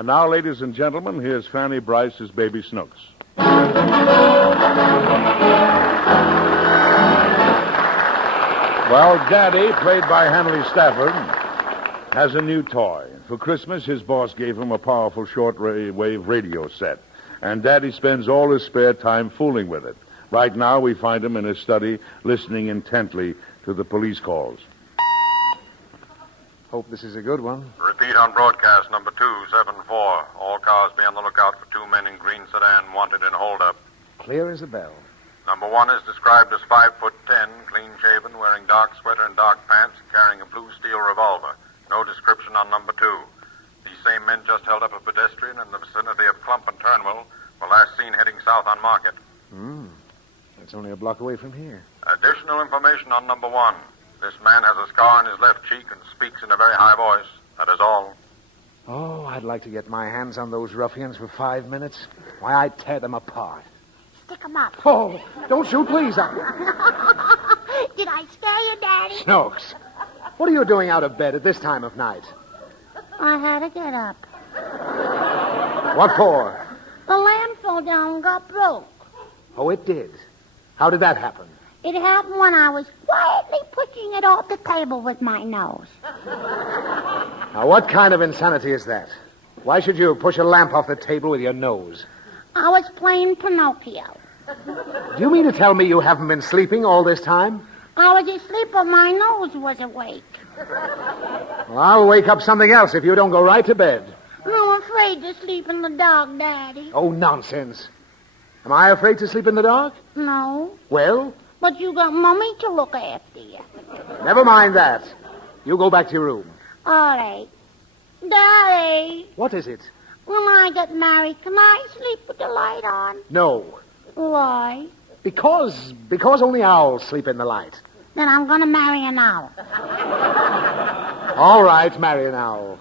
And now, ladies and gentlemen, here's Fanny Brice as Baby Snooks. Well, Daddy, played by Hanley Stafford, has a new toy. For Christmas, his boss gave him a powerful shortwave radio set. And Daddy spends all his spare time fooling with it. Right now, we find him in his study, listening intently to the police calls. Hope this is a good one. Repeat on broadcast number 274. All cars be on the lookout for 2 men in green sedan wanted in holdup. Clear as a bell. Number 1 is described as 5'10", clean-shaven, wearing dark sweater and dark pants, carrying a blue steel revolver. No description on number 2. These same men just held up a pedestrian in the vicinity of Clump and Turnwell, were last seen heading south on Market. It's only a block away from here. Additional information on number 1. This man has a scar on his left cheek and speaks in a very high voice. That is all. Oh, I'd like to get my hands on those ruffians for 5 minutes. Why, I'd tear them apart. Stick 'em up. Oh, don't shoot, please. Did I scare you, Daddy? Snooks, what are you doing out of bed at this time of night? I had to get up. What for? The lamp fell down and got broke. Oh, it did. How did that happen? It happened when I was quietly pushing it off the table with my nose. Now, what kind of insanity is that? Why should you push a lamp off the table with your nose? I was playing Pinocchio. Do you mean to tell me you haven't been sleeping all this time? I was asleep, but my nose was awake. Well, I'll wake up something else if you don't go right to bed. I'm afraid to sleep in the dark, Daddy. Oh, nonsense. Am I afraid to sleep in the dark? No, Well, but you got Mummy to look after you. never mind that. You go back to your room. All right. Daddy, What is it? when I get married, can I sleep with the light on? No. Why? Because only owls sleep in the light. Then I'm going to marry an owl. All right, marry an owl.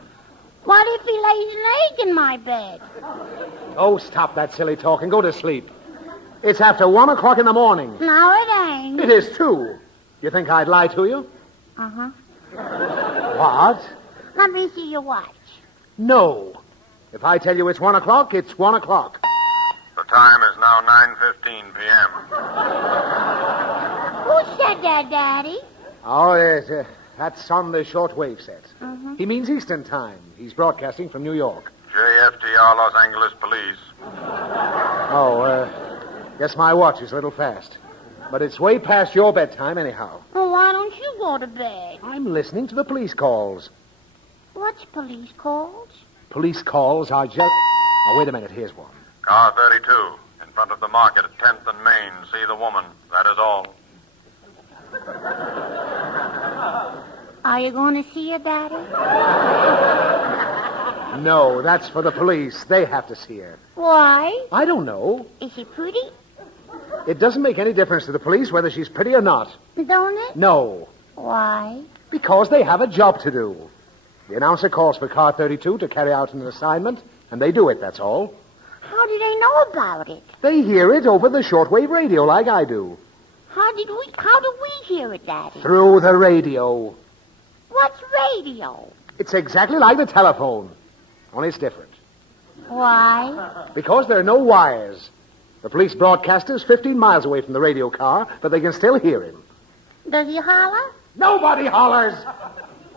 What if he lays an egg in my bed? Oh, stop that silly talk and go to sleep. It's after 1 o'clock in the morning. No, it ain't. It is, too. You think I'd lie to you? Uh-huh. What? Let me see your watch. No. If I tell you it's 1 o'clock, it's 1 o'clock. The time is now 9:15 p.m. Who said that, Daddy? Oh, yes, that's on the shortwave set. Uh-huh. He means Eastern Time. He's broadcasting from New York. JFTR Los Angeles Police. Oh, guess my watch is a little fast. But it's way past your bedtime anyhow. Well, why don't you go to bed? I'm listening to the police calls. What's police calls? Police calls are just... Oh, wait a minute. Here's one. Car 32, in front of the Market at 10th and Main. See the woman. That is all. Are you going to see her, Daddy? No, that's for the police. They have to see her. Why? I don't know. Is she pretty? It doesn't make any difference to the police whether she's pretty or not. Don't it? No, Why? because they have a job to do. The announcer calls for car 32 to carry out an assignment, and they do it, that's all. How do they know about it? They hear it over the shortwave radio like I do. How do we hear it, Daddy? Through the radio. What's radio? It's exactly like the telephone, only it's different. Why? Because there are no wires. The police broadcaster's 15 miles away from the radio car, but they can still hear him. Does he holler? Nobody hollers.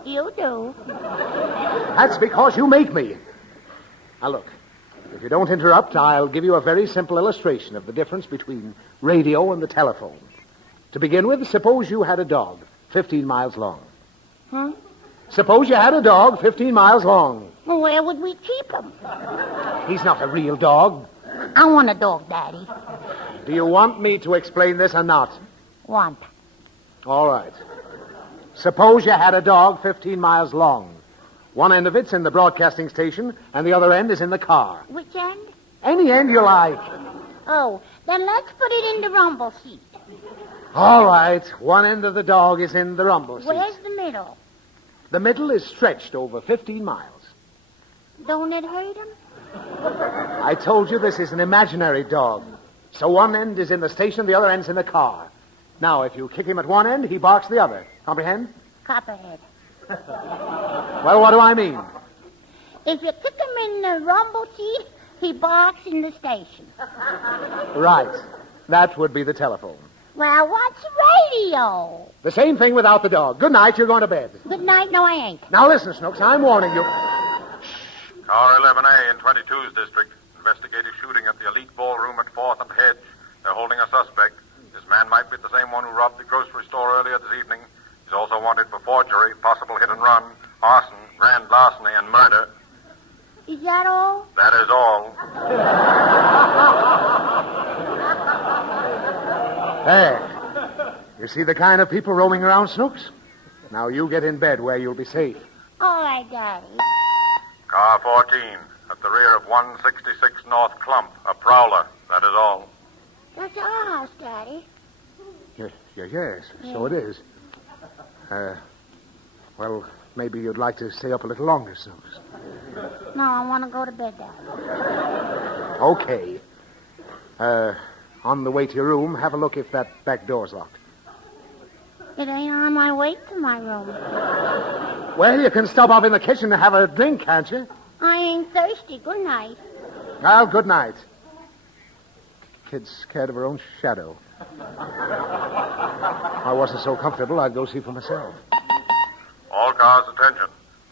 You do. That's because you make me. Now, look, if you don't interrupt, I'll give you a very simple illustration of the difference between radio and the telephone. To begin with, suppose you had a dog 15 miles long. Huh? Suppose you had a dog 15 miles long. Well, where would we keep him? He's not a real dog. I want a dog, Daddy. Do you want me to explain this or not? Want. All right. Suppose you had a dog 15 miles long. One end of it's in the broadcasting station, and the other end is in the car. Which end? Any end you like. Oh, then let's put it in the rumble seat. All right. One end of the dog is in the rumble seat. Where's the middle? The middle is stretched over 15 miles. Don't it hurt him? I told you this is an imaginary dog. So one end is in the station, the other end's in the car. Now, if you kick him at one end, he barks the other. Comprehend? Copperhead. Well, what do I mean? If you kick him in the rumble seat, he barks in the station. Right. That would be the telephone. Well, what's radio? The same thing without the dog. Good night, you're going to bed. Good night. No, I ain't. Now listen, Snooks, I'm warning you. Car 11A in 22's district. Investigative shooting at the elite ballroom at 4th and Hedge. They're holding a suspect. This man might be the same one who robbed the grocery store earlier this evening. He's also wanted for forgery, possible hit and run, arson, grand larceny, and murder. Is that all? That is all. There. You see the kind of people roaming around, Snooks? Now you get in bed where you'll be safe. All right, Daddy. Car 14 at the rear of 166 North Clump. A prowler. That is all. That's our house, Daddy. Yes, so it is. Well, maybe you'd like to stay up a little longer, Snooks. No, I want to go to bed, Daddy. Okay. On the way to your room, have a look if that back door's locked. It ain't on my way to my room. Well, you can stop off in the kitchen to have a drink, can't you? I ain't thirsty. Good night. Well, good night. Kid's scared of her own shadow. I wasn't so comfortable, I'd go see for myself. All cars, attention.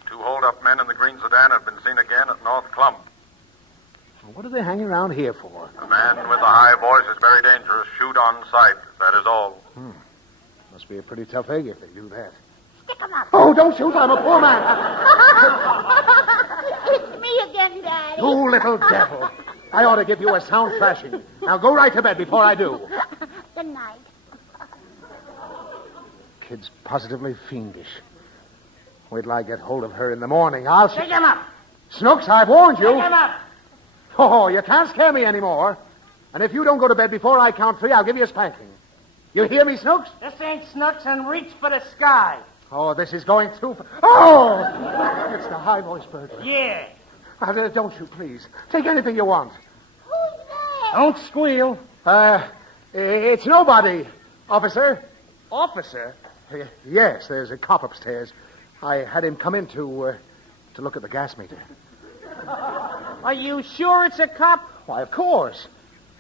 2 hold-up men in the green sedan have been seen again at North Clump. What are they hanging around here for? The man with the high voice is very dangerous. Shoot on sight. That is all. Must be a pretty tough egg if they do that. Stick 'em up. Oh, don't shoot, I'm a poor man. It's me again, Daddy. You little devil. I ought to give you a sound thrashing. Now go right to bed before I do. Good night. Kid's positively fiendish. Wait till I get hold of her in the morning. I'll... Pick him up. Snooks, I've warned you. Pick him up. Oh, you can't scare me anymore. And if you don't go to bed before I count 3, I'll give you a spanking. You hear me, Snooks? This ain't Snooks, and reach for the sky. Oh, this is going too far. Oh! It's the high-voice burglar. Yeah. Don't shoot, please. Take anything you want. Who's there? Don't squeal. It's nobody, officer. Officer? Yes, there's a cop upstairs. I had him come in to look at the gas meter. Are you sure it's a cop? Why, of course.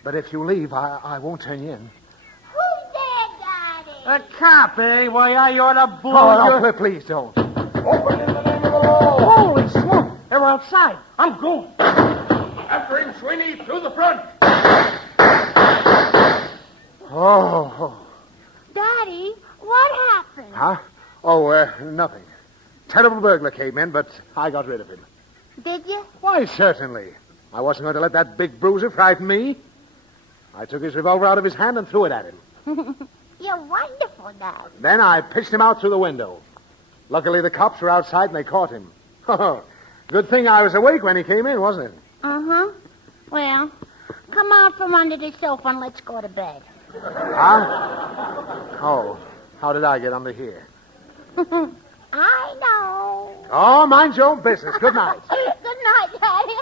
But if you leave, I won't turn you in. Who's there, Daddy? A cop, eh? Why, I ought to blow Oh, your... no, please don't. Open in the name of the law. Holy smoke! They're outside. I'm going. After him, Sweeney, through the front. Oh. Daddy, what happened? Huh? Oh, nothing. Terrible burglar came in, but I got rid of him. Did you? Why, certainly. I wasn't going to let that big bruiser frighten me. I took his revolver out of his hand and threw it at him. You're wonderful, Daddy. Then I pitched him out through the window. Luckily, the cops were outside and they caught him. Good thing I was awake when he came in, wasn't it? Uh-huh. Well, come out from under the sofa and let's go to bed. Huh? Oh, how did I get under here? I know. Oh, mind your own business. Good night. Good night, Daddy.